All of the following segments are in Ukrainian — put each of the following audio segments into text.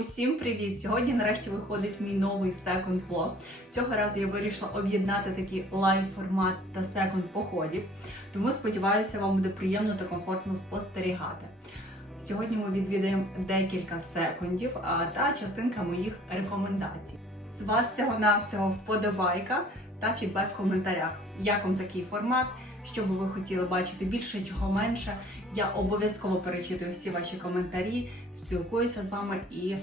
Усім привіт! Сьогодні нарешті виходить мій новий секонд влог. Цього разу я вирішила об'єднати такий лайв формат та секонд походів. Тому сподіваюся, вам буде приємно та комфортно спостерігати. Сьогодні ми відвідаємо декілька секундів та частинка моїх рекомендацій. З вас всього навсього вподобайка та фідбек в коментарях. Як вам такий формат? Що би ви хотіли бачити більше, чого менше? Я обов'язково перечитую всі ваші коментарі, спілкуюся з вами і е,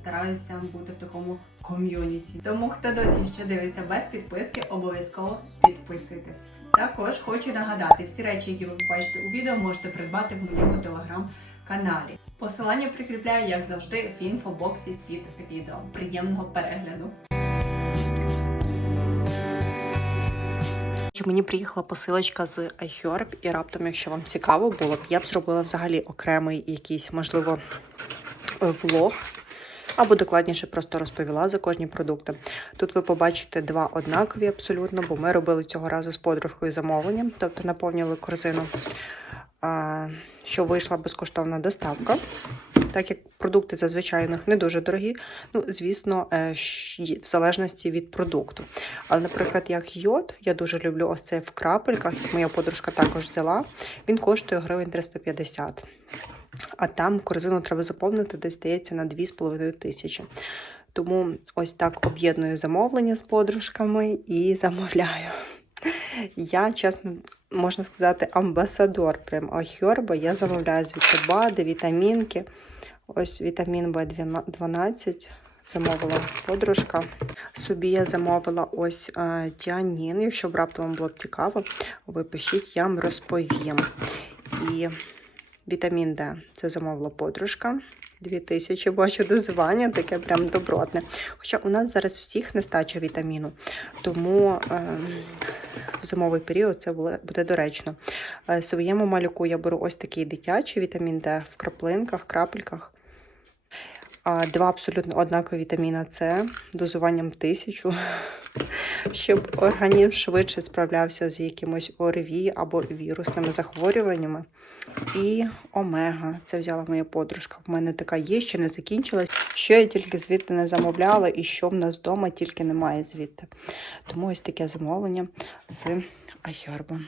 стараюся бути в такому ком'юніті. Тому хто досі ще дивиться без підписки, обов'язково підписуйтесь. Також хочу нагадати, всі речі, які ви побачите у відео, можете придбати в моєму телеграм-каналі. Посилання прикріпляю, як завжди, в інфобоксі під відео. Приємного перегляду! Мені приїхала посилочка з iHerb, і раптом, якщо вам цікаво було б, я б зробила взагалі окремий якийсь, можливо, е, влог. Або докладніше просто розповіла за кожні продукти. Тут ви побачите два однакові абсолютно, бо ми робили цього разу з подружкою замовлення, тобто наповнювали корзину, що вийшла безкоштовна доставка. Так як продукти зазвичай у них не дуже дорогі, ну, звісно, е, в залежності від продукту. Але, наприклад, як йод, я дуже люблю ось цей в крапельках, як моя подружка також взяла. Він коштує гривень 350. А там корзину треба заповнити, десь здається, на 2,5 тисячі. Тому ось так об'єдную замовлення з подружками і замовляю. Я, чесно, можна сказати, амбасадор прям Ахерба. Я замовляю звідти БАДи, вітамінки. Ось вітамін В12 замовила подружка. Собі я замовила ось е, тіанін. Якщо б раптом вам було б цікаво, ви пишіть, я вам розповім. І вітамін Д це замовила подружка. 2000 бачу дозування, таке прям добротне. Хоча у нас зараз всіх нестача вітаміну, тому е, в зимовий період це буде доречно. Е, своєму малюку я беру ось такий дитячий вітамін Д в краплинках, крапельках. Два абсолютно однакові вітаміна С дозуванням 1000, щоб організм швидше справлявся з якимось ОРВІ або вірусними захворюваннями. І омега. Це взяла моя подружка. В мене така є, ще не закінчилась. Що я тільки звідти не замовляла, і що в нас вдома тільки немає звідти. Тому ось таке замовлення з Айхербу.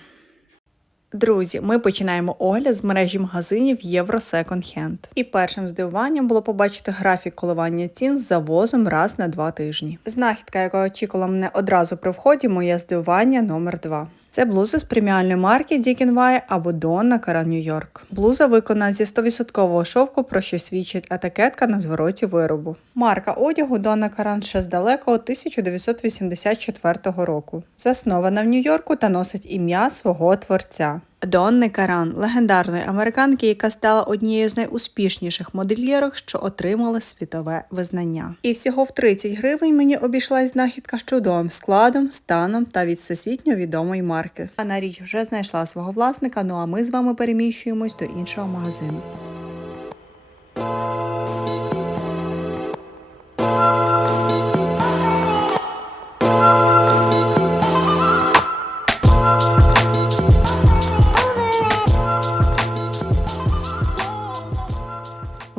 Друзі, ми починаємо огляд з мережі магазинів Євро Second Hand. І першим здивуванням було побачити графік коливання цін з завозом раз на два тижні. Знахідка, яка очікувала мене одразу при вході, моє здивування номер 2 це блуза з преміальної марки Дікінвай або Донна Кара Нью-Йорк. Блуза виконана зі 100% шовку, про що свідчить етикетка на звороті виробу. Марка одягу Донна Каран ще з далекого 1984 року. Заснована в Нью-Йорку та носить ім'я свого творця. Донни Каран, легендарної американки, яка стала однією з найуспішніших модельєрок, що отримала світове визнання. І всього в 30 гривень мені обійшлась знахідка з чудовим складом, станом та від всесвітньо відомої марки. Дана річ вже знайшла свого власника. Ну а ми з вами переміщуємось до іншого магазину.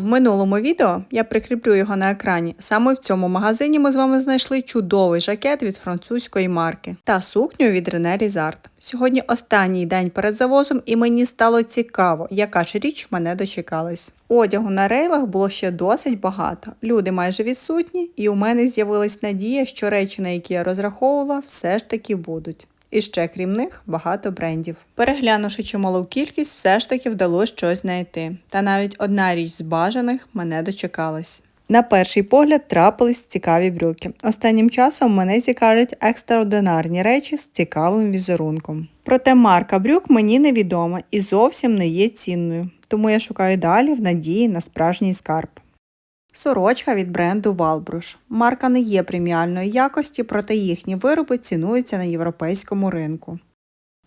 В минулому відео я прикріплю його на екрані. Саме в цьому магазині ми з вами знайшли чудовий жакет від французької марки та сукню від Рене Різард. Сьогодні останній день перед завозом, і мені стало цікаво, яка ж річ мене дочекалась. Одягу на рейлах було ще досить багато. Люди майже відсутні, і у мене з'явилась надія, що речі, на які я розраховувала, все ж таки будуть. І ще крім них багато брендів. Переглянувши чималу кількість, все ж таки вдалося щось знайти. Та навіть одна річ з бажаних мене дочекалась. На перший погляд трапились цікаві брюки. Останнім часом мене цікавлять екстраординарні речі з цікавим візерунком. Проте марка брюк мені невідома і зовсім не є цінною, тому я шукаю далі в надії на справжній скарб. Сорочка від бренду Валбруш. Марка не є преміальної якості, проте їхні вироби цінуються на європейському ринку.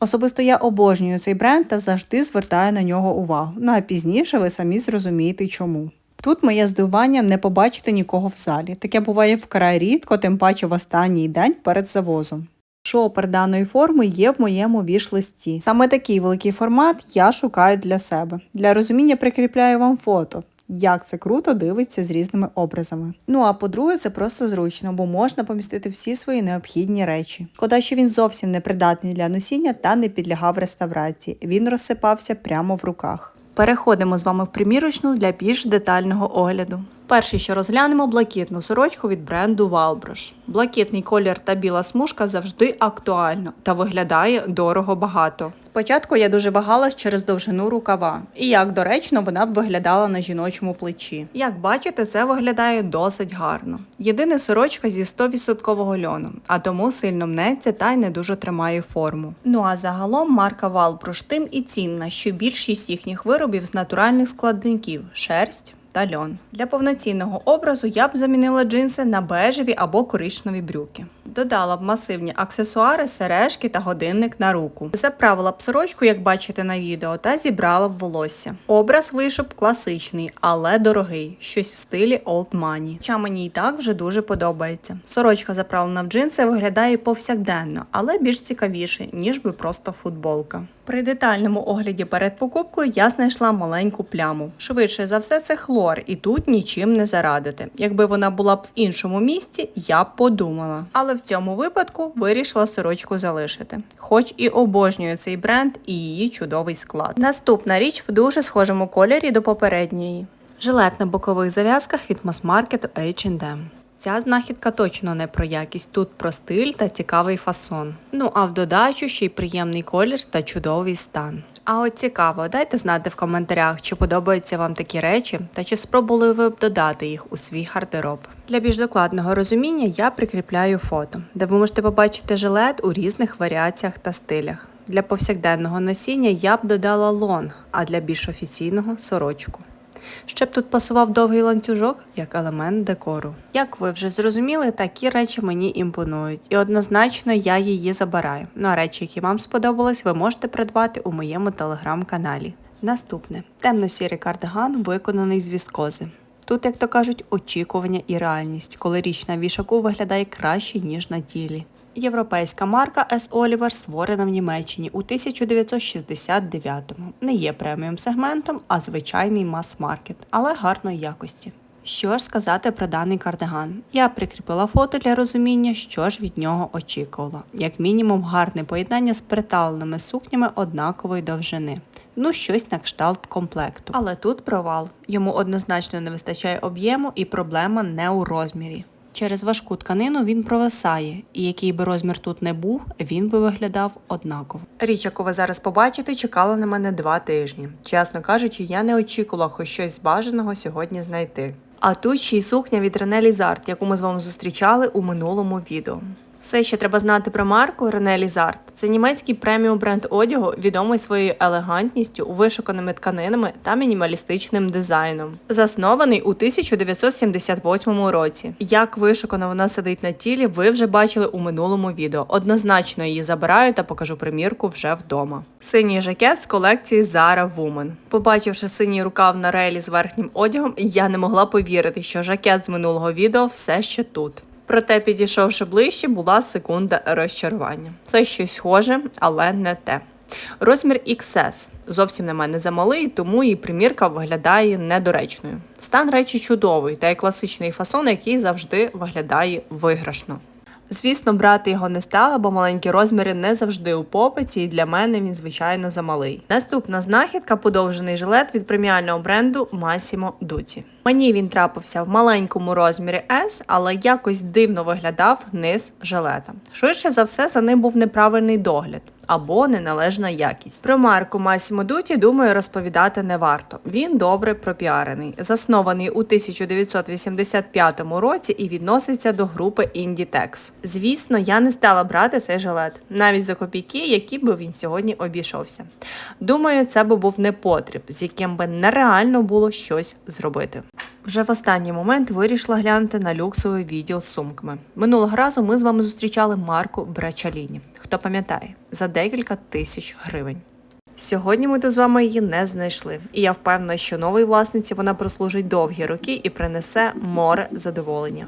Особисто я обожнюю цей бренд та завжди звертаю на нього увагу. Ну а пізніше ви самі зрозумієте чому. Тут моє здивування не побачити нікого в залі. Таке буває вкрай рідко, тим паче в останній день перед завозом. Шопер даної форми є в моєму віш-листі. Саме такий великий формат я шукаю для себе. Для розуміння прикріпляю вам фото. Як це круто дивиться з різними образами. Ну а по-друге, це просто зручно, бо можна помістити всі свої необхідні речі. Кода, що він зовсім не придатний для носіння та не підлягав реставрації. Він розсипався прямо в руках. Переходимо з вами в примірочну для більш детального огляду. Перше, що розглянемо, блакитну сорочку від бренду Валброш. Блакитний колір та біла смужка завжди актуально та виглядає дорого багато. Спочатку я дуже вагалась через довжину рукава, і як доречно вона б виглядала на жіночому плечі. Як бачите, це виглядає досить гарно. Єдине сорочка зі 100% льону, а тому сильно мнеться та й не дуже тримає форму. Ну а загалом марка Валброш тим і цінна, що більшість їхніх виробів з натуральних складників шерсть та льон. Для повноцінного образу я б замінила джинси на бежеві або коричневі брюки. Додала б масивні аксесуари, сережки та годинник на руку. Заправила б сорочку, як бачите на відео, та зібрала б волосся. Образ вийшов класичний, але дорогий, щось в стилі Old Money. Хоча мені і так вже дуже подобається. Сорочка заправлена в джинси виглядає повсякденно, але більш цікавіше, ніж би просто футболка. При детальному огляді перед покупкою я знайшла маленьку пляму. Швидше за все, це хлор, і тут нічим не зарадити. Якби вона була б в іншому місці, я б подумала. Але в цьому випадку вирішила сорочку залишити. Хоч і обожнюю цей бренд і її чудовий склад. Наступна річ в дуже схожому кольорі до попередньої. Жилет на бокових зав'язках від мас-маркету H&M. Ця знахідка точно не про якість, тут про стиль та цікавий фасон. Ну а в додачу ще й приємний колір та чудовий стан. А от цікаво, дайте знати в коментарях, чи подобаються вам такі речі, та чи спробували ви б додати їх у свій гардероб. Для більш докладного розуміння я прикріпляю фото, де ви можете побачити жилет у різних варіаціях та стилях. Для повсякденного носіння я б додала лонг, а для більш офіційного сорочку. Щоб тут пасував довгий ланцюжок як елемент декору. Як ви вже зрозуміли, такі речі мені імпонують, і однозначно я її забираю. Ну а речі, які вам сподобались, ви можете придбати у моєму телеграм-каналі. Наступне темно-сірий кардиган, виконаний з віскози. Тут, як то кажуть, очікування і реальність, коли річ на вішаку виглядає краще, ніж на тілі. Європейська марка S. Oliver створена в Німеччині у 1969-му. Не є преміум сегментом, а звичайний мас-маркет, але гарної якості. Що ж сказати про даний кардиган? Я прикріпила фото для розуміння, що ж від нього очікувала. Як мінімум, гарне поєднання з приталеними сукнями однакової довжини. Ну, щось на кшталт комплекту. Але тут провал. Йому однозначно не вистачає об'єму і проблема не у розмірі. Через важку тканину він провисає, і який би розмір тут не був, він би виглядав однаково. Річ, яку ви зараз побачите, чекала на мене два тижні. Чесно кажучи, я не очікувала хоч щось бажаного сьогодні знайти. А тут ще й сукня від Рене Лізард, яку ми з вами зустрічали у минулому відео. Все, що треба знати про марку Рене Лізард, це німецький преміум бренд одягу, відомий своєю елегантністю, вишуканими тканинами та мінімалістичним дизайном. Заснований у 1978 році. Як вишукано вона сидить на тілі, ви вже бачили у минулому відео. Однозначно її забираю та покажу примірку вже вдома. Синій жакет з колекції Zara Woman. Побачивши синій рукав на рейлі з верхнім одягом, я не могла повірити, що жакет з минулого відео все ще тут. Проте, підійшовши ближче, була секунда розчарування. Це щось схоже, але не те. Розмір XS зовсім на мене замалий, тому і примірка виглядає недоречною. Стан речі чудовий та й класичний фасон, який завжди виглядає виграшно. Звісно, брати його не стала, бо маленькі розміри не завжди у попиті, і для мене він звичайно замалий. Наступна знахідка подовжений жилет від преміального бренду Massimo Dutti. Мені він трапився в маленькому розмірі S, але якось дивно виглядав низ жилета. Швидше за все, за ним був неправильний догляд. Або неналежна якість. Про марку Massimo Dutti, думаю, розповідати не варто. Він добре пропіарений, заснований у 1985 році і відноситься до групи Inditex. Звісно, я не стала брати цей жилет, навіть за копійки, які би він сьогодні обійшовся. Думаю, це би був непотріб, з яким би нереально було щось зробити. Вже в останній момент вирішила глянути на люксовий відділ з сумками. Минулого разу ми з вами зустрічали марку Брачаліні. Хто пам'ятає, за декілька тисяч гривень. Сьогодні ми тут з вами її не знайшли, і я впевнена, що новій власниці вона прослужить довгі роки і принесе море задоволення.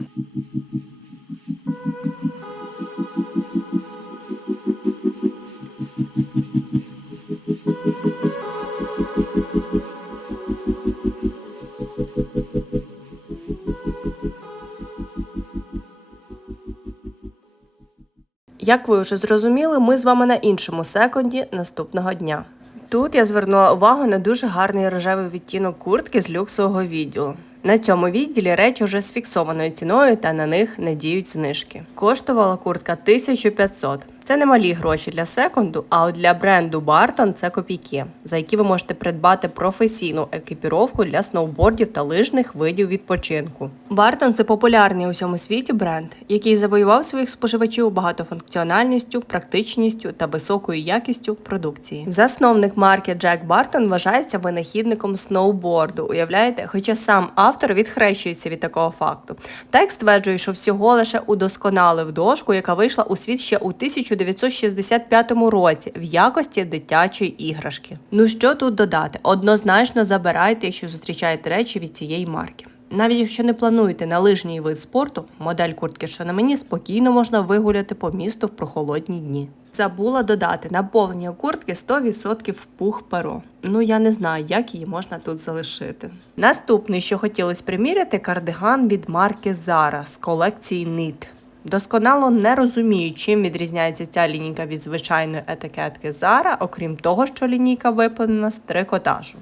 Як ви вже зрозуміли, ми з вами на іншому секунді наступного дня. Тут я звернула увагу на дуже гарний рожевий відтінок куртки з люксового відділу. На цьому відділі речі вже з фіксованою ціною та на них не діють знижки. Коштувала куртка 1500. Це не малі гроші для секунду, а от для бренду Barton це копійки, за які ви можете придбати професійну екіпіровку для сноубордів та лижних видів відпочинку. Barton – це популярний у всьому світі бренд, який завоював своїх споживачів багатофункціональністю, практичністю та високою якістю продукції. Засновник марки Джек Бартон вважається винахідником сноуборду. Уявляєте, хоча сам автор відхрещується від такого факту. Текст стверджує, що всього лише удосконалив дошку, яка вийшла у світ ще у 1965 році в якості дитячої іграшки. Ну що тут додати? Однозначно забирайте, якщо зустрічаєте речі від цієї марки. Навіть якщо не плануєте на лижній вид спорту, модель куртки, що на мені, спокійно можна вигуляти по місту в прохолодні дні. Забула додати наповнення куртки 100% пух перо. Ну я не знаю, як її можна тут залишити. Наступний, що хотілося приміряти, кардиган від марки Zara з колекції Knit. Досконало не розумію, чим відрізняється ця лінійка від звичайної етикетки Zara, окрім того, що лінійка виповнена з трикотажу.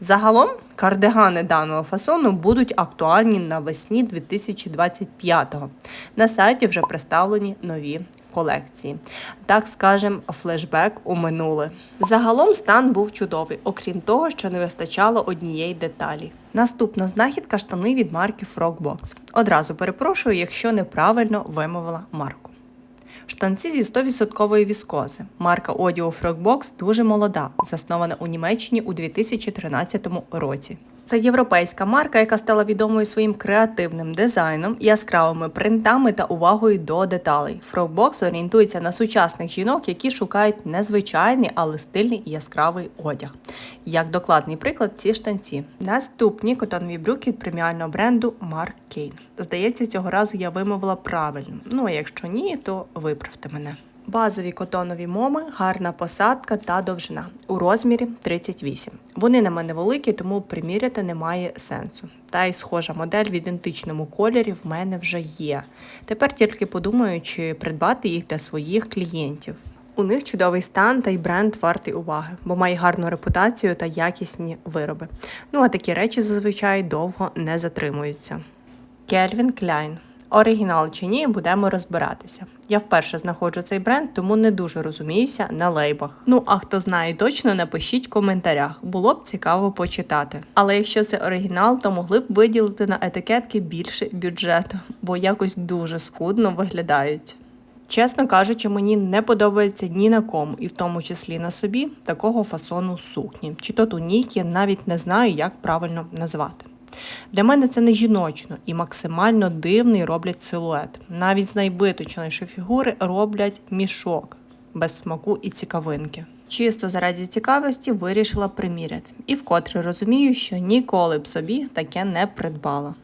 Загалом кардигани даного фасону будуть актуальні навесні 2025-го. На сайті вже представлені нові колекції. Так скажем, флешбек у минуле. Загалом стан був чудовий, окрім того, що не вистачало однієї деталі. Наступна знахідка штани від марки Frogbox. Одразу перепрошую, якщо неправильно вимовила марку. Штанці зі 100% віскози. Марка одягу Frogbox дуже молода, заснована у Німеччині у 2013 році. Це європейська марка, яка стала відомою своїм креативним дизайном, яскравими принтами та увагою до деталей. Frogbox орієнтується на сучасних жінок, які шукають незвичайний, але стильний і яскравий одяг. Як докладний приклад, ці штанці. Наступні котонові брюки преміального бренду Mark Kane. Здається, цього разу я вимовила правильно. Ну а якщо ні, то виправте мене. Базові котонові моми, гарна посадка та довжина у розмірі 38. Вони на мене великі, тому приміряти немає сенсу. Та й схожа модель в ідентичному кольорі в мене вже є. Тепер тільки подумаю, чи придбати їх для своїх клієнтів. У них чудовий стан та й бренд вартий уваги, бо має гарну репутацію та якісні вироби. Ну а такі речі зазвичай довго не затримуються. Кельвін Кляйн. Оригінал чи ні, будемо розбиратися. Я вперше знаходжу цей бренд, тому не дуже розуміюся на лейбах. Ну а хто знає точно, напишіть в коментарях. Було б цікаво почитати. Але якщо це оригінал, то могли б виділити на етикетки більше бюджету, бо якось дуже скудно виглядають. Чесно кажучи, мені не подобається ні на кому, і в тому числі на собі, такого фасону сукні. Чи то туніки, навіть не знаю, як правильно назвати. Для мене це не жіночно і максимально дивний роблять силует. Навіть з найвиточнішої фігури роблять мішок без смаку і цікавинки. Чисто заради цікавості вирішила приміряти, і вкотре розумію, що ніколи б собі таке не придбала.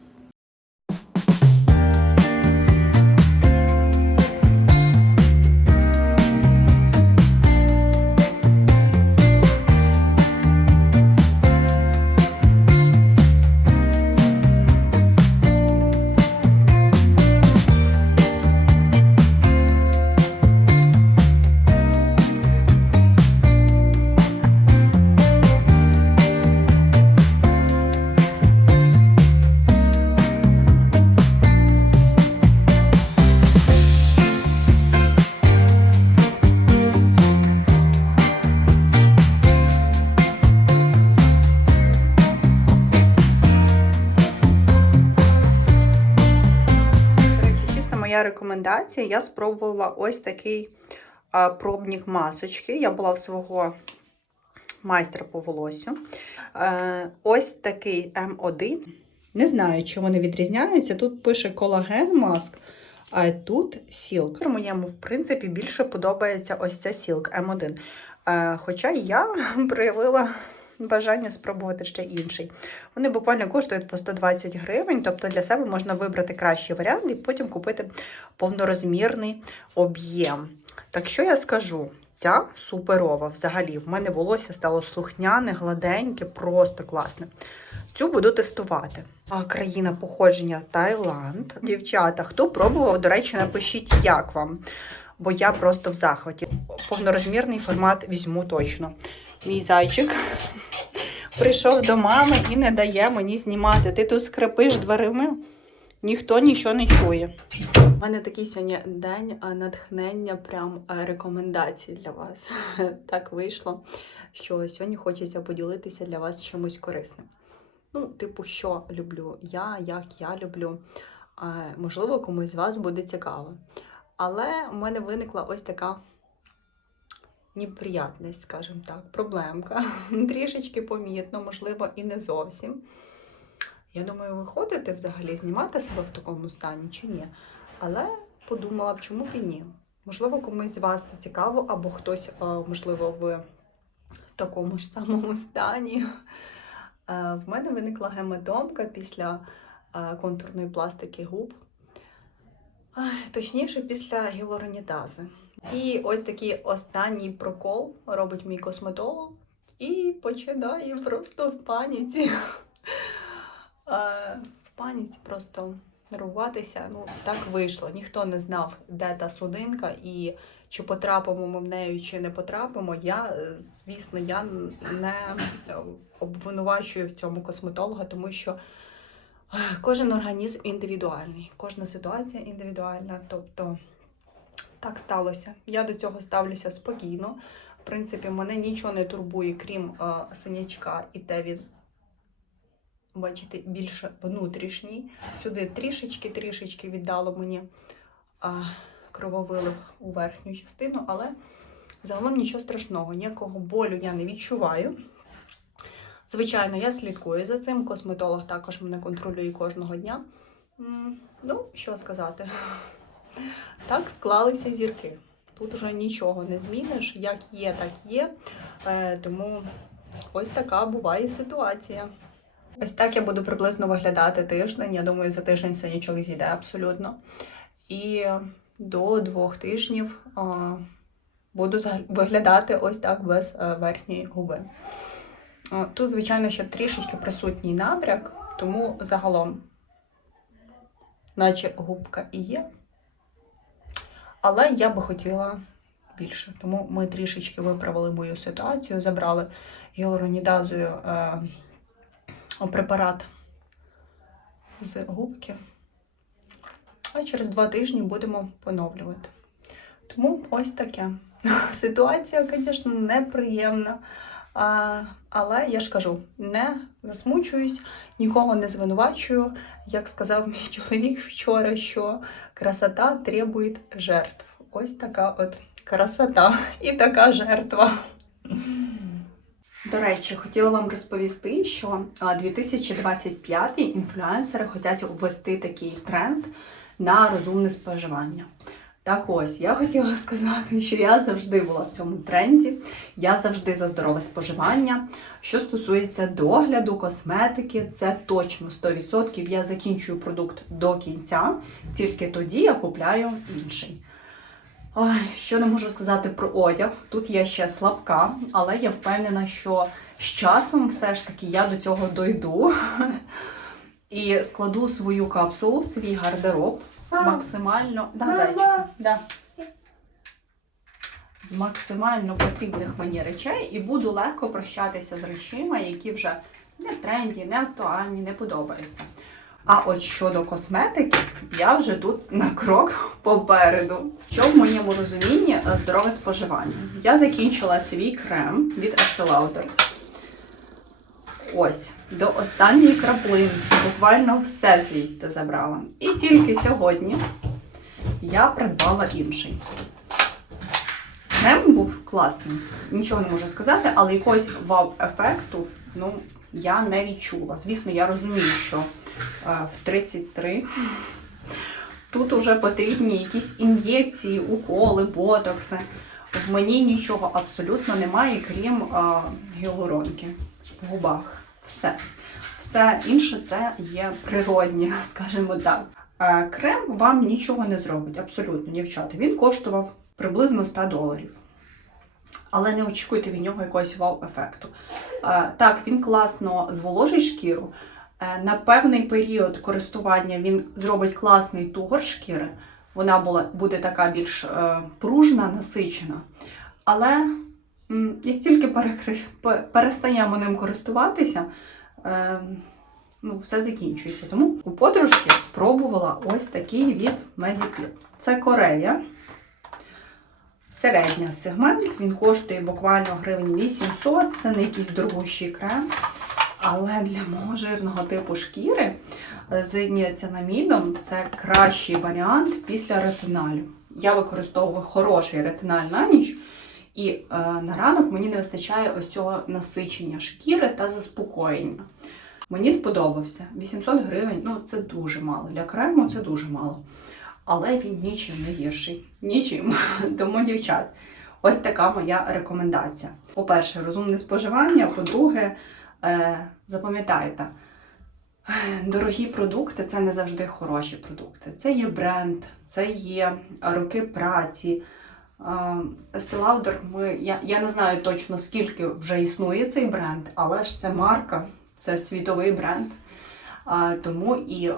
Моя рекомендація. Я спробувала ось такий пробник масочки. Я була в свого майстра по волосю. Е, ось такий М1. Не знаю, чи вони відрізняються. Тут пише колаген маск, а тут сілк. Моєму, в принципі, більше подобається ось ця сілк М1. Е, хоча я проявила бажання спробувати ще інший. Вони буквально коштують по 120 гривень, тобто для себе можна вибрати кращий варіант і потім купити повнорозмірний об'єм. Так що я скажу? Ця суперова взагалі. В мене волосся стало слухняне, гладеньке, просто класне. Цю буду тестувати. А країна походження Таїланд. Дівчата, хто пробував, до речі, напишіть, як вам. бо я просто в захваті. Повнорозмірний формат візьму точно. Мій зайчик прийшов до мами і не дає мені знімати. Ти тут скрипиш дверима, ніхто нічого не чує. У мене такий сьогодні день натхнення, прям рекомендацій для вас. Так вийшло, що сьогодні хочеться поділитися для вас чимось корисним. Ну, типу, що люблю я, як я люблю. Можливо, комусь з вас буде цікаво. Але у мене виникла ось така неприятність, скажімо так, проблемка. Трішечки помітно, можливо, і не зовсім. Я думаю, виходити взагалі, знімати себе в такому стані чи ні. Але подумала б, чому б і ні. Можливо, комусь з вас це цікаво, або хтось, е, можливо, в такому ж самому стані. Е, В мене виникла гематомка після е, контурної пластики губ. Точніше, після гіалуронітази. І ось такий останній прокол робить мій косметолог і починає просто в паніці. В паніці просто нервуватися. Ну, так вийшло. Ніхто не знав, де та судинка і чи потрапимо ми в неї, чи не потрапимо. Я, звісно, я не обвинувачую в цьому косметолога, тому що кожен організм індивідуальний, кожна ситуація індивідуальна. Тобто так сталося. Я до цього ставлюся спокійно. В принципі, мене нічого не турбує, крім е, синячка, і те він, бачите, більше внутрішній. Сюди трішечки-трішечки віддало мені е, крововилив у верхню частину, але загалом нічого страшного, ніякого болю я не відчуваю. Звичайно, я слідкую за цим. Косметолог також мене контролює кожного дня. Ну, що сказати. Так склалися зірки. Тут вже нічого не зміниш. Як є, так є. Е, тому ось така буває ситуація. Ось так я буду приблизно виглядати тиждень. Я думаю, за тиждень це нічого зійде абсолютно. І до двох тижнів е, буду виглядати ось так без е, верхньої губи. Тут, звичайно, ще трішечки присутній набряк, тому загалом, наче губка і є. Але я би хотіла більше. Тому ми трішечки виправили мою ситуацію, забрали гіалуронідазою е, препарат з губки. А через два тижні будемо поновлювати. Тому ось таке. Ситуація, звісно, неприємна. А, але я ж кажу, не засмучуюсь, нікого не звинувачую. Як сказав мій чоловік вчора, що красота требує жертв. Ось така от красота і така жертва. До речі, хотіла вам розповісти, що а, 2025 інфлюенсери хочуть ввести такий тренд на розумне споживання. Так ось, я хотіла сказати, що я завжди була в цьому тренді, я завжди за здорове споживання. Що стосується догляду, косметики, це точно 100%. Я закінчую продукт до кінця, тільки тоді я купляю інший. Ой, що не можу сказати про одяг. Тут я ще слабка, але я впевнена, що з часом все ж таки я до цього дойду і складу свою капсулу, свій гардероб максимально. Да, зайчику, да. З максимально потрібних мені речей і буду легко прощатися з речима, які вже не в тренді, не актуальні, не подобаються. А от щодо косметики, я вже тут на крок попереду. Що в моєму розумінні е, здорове споживання? Я закінчила свій крем від Estee Lauder. Ось, до останньої краплинки, буквально все звідти забрала. І тільки сьогодні я придбала інший. Крем був класний, нічого не можу сказати, але якогось вау-ефекту ну, я не відчула. Звісно, я розумію, що е, в 33 тут вже потрібні якісь ін'єкції, уколи, ботокси. В мені нічого абсолютно немає, крім е, гіалуронки в губах. Все. Все інше це є природнє, скажімо так. Е, Крем вам нічого не зробить, абсолютно, дівчата. Він коштував приблизно 100 доларів. Але не очікуйте від нього якогось вау-ефекту. Е, Так, він класно зволожить шкіру. Е, На певний період користування він зробить класний тугор шкіри, вона буде така більш пружна, насичена. Але як тільки перестаємо ним користуватися, е, ну, все закінчується. Тому у подружки спробувала ось такий від Medipil. Це Корея. Середня сегмент, він коштує буквально гривень 800, це не якийсь дорогущий крем. Але для мого жирного типу шкіри е, з ніацинамідом це кращий варіант після ретиналю. Я використовую хороший ретиналь на ніч, і е, на ранок мені не вистачає ось цього насичення шкіри та заспокоєння. Мені сподобався. 800 гривень, ну це дуже мало. Для крему це дуже мало. Але він нічим не гірший. Нічим. Тому, дівчат, ось така моя рекомендація. По-перше, розумне споживання. По-друге, е, запам'ятайте, дорогі продукти це не завжди хороші продукти. Це є бренд, це є роки праці. Estee Lauder, ми, я, я не знаю точно скільки вже існує цей бренд, але ж це марка, це світовий бренд. А, тому і е,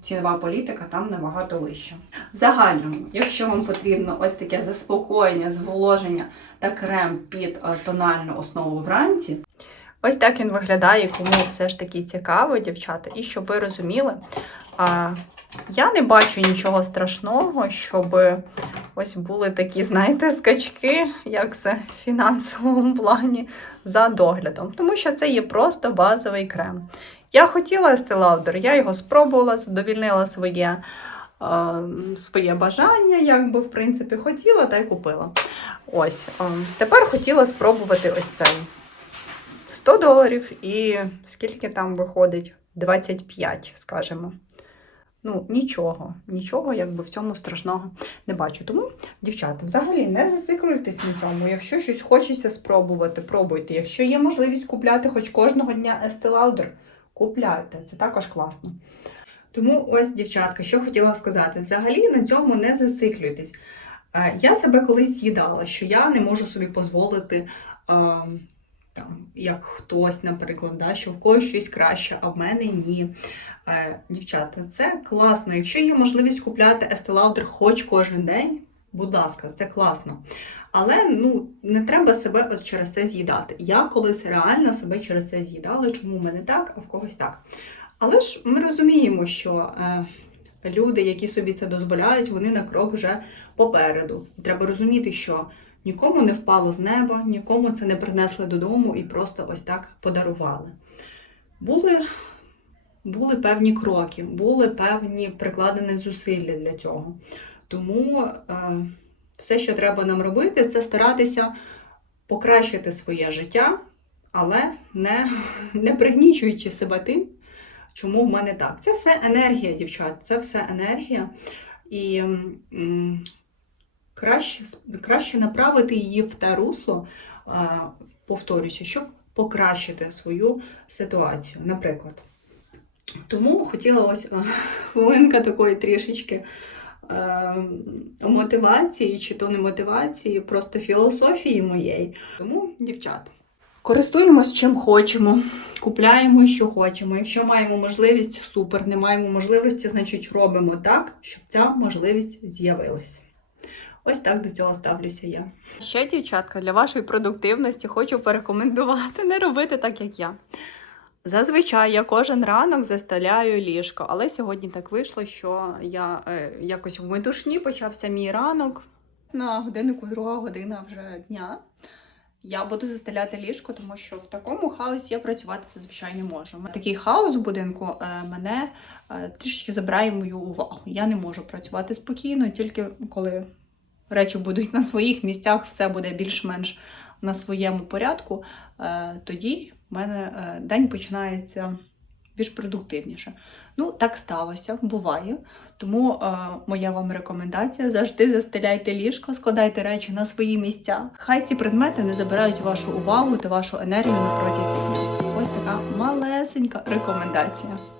цінова політика там набагато вища. В загальному, якщо вам потрібно ось таке заспокоєння, зволоження та крем під е, тональну основу вранці, Ось так він виглядає, кому все ж таки цікаво, дівчата. І щоб ви розуміли, а, я не бачу нічого страшного, щоб ось були такі, знаєте, скачки, як це в фінансовому плані за доглядом. Тому що це є просто базовий крем. Я хотіла Estee я його спробувала, задовільнила своє, е, своє бажання, як би, в принципі, хотіла та й купила. Ось. е, тепер хотіла спробувати ось цей. 100 доларів і скільки там виходить? 25, скажімо. Ну, нічого, нічого, якби в цьому страшного не бачу. Тому, дівчата, взагалі не зациклюйтесь на цьому. Якщо щось хочеться спробувати, пробуйте. Якщо є можливість купляти хоч кожного дня Estee Lauder, купляйте. Це також класно. Тому ось, дівчатка, що хотіла сказати. Взагалі на цьому не зациклюйтесь. Е, Я себе колись з'їдала, що я не можу собі дозволити, е, там, як хтось, наприклад, да, що в когось щось краще, а в мене ні. Е, Дівчата, це класно. Якщо є можливість купляти Estee Lauder хоч кожен день, будь ласка, це класно. Але ну, не треба себе от через це з'їдати. Я колись реально себе через це з'їдала, чому в мене так, а в когось так. Але ж ми розуміємо, що е, люди, які собі це дозволяють, вони на крок вже попереду. Треба розуміти, що нікому не впало з неба, нікому це не принесли додому і просто ось так подарували. Були, були певні кроки, були певні прикладені зусилля для цього. Тому е, все, що треба нам робити, це старатися покращити своє життя, але не, не пригнічуючи себе тим, чому в мене так. Це все енергія, дівчат, це все енергія. І краще, краще направити її в те русло, повторюся, щоб покращити свою ситуацію, наприклад. Тому хотіла ось хвилинка такої трішечки мотивації, чи то не мотивації, просто філософії моєї. Тому, дівчата, користуємось чим хочемо, купляємо, що хочемо. Якщо маємо можливість, супер. Не маємо можливості, значить робимо так, щоб ця можливість з'явилася. Ось так до цього ставлюся я. Ще, дівчатка, для вашої продуктивності хочу порекомендувати не робити так, як я. Зазвичай я кожен ранок застеляю ліжко, але сьогодні так вийшло, що я е, якось в метушні почався мій ранок. На годиннику друга година вже дня. Я буду застеляти ліжко, тому що в такому хаосі я працювати зазвичай не можу. Такий хаос в будинку е, мене е, трішки забирає мою увагу. Я не можу працювати спокійно, тільки коли речі будуть на своїх місцях, все буде більш-менш на своєму порядку, е, тоді в мене е, день починається більш продуктивніше. Ну, так сталося, буває. Тому е, моя вам рекомендація: завжди застеляйте ліжко, складайте речі на свої місця. Хай ці предмети не забирають вашу увагу та вашу енергію на протязі. Ось така малесенька рекомендація.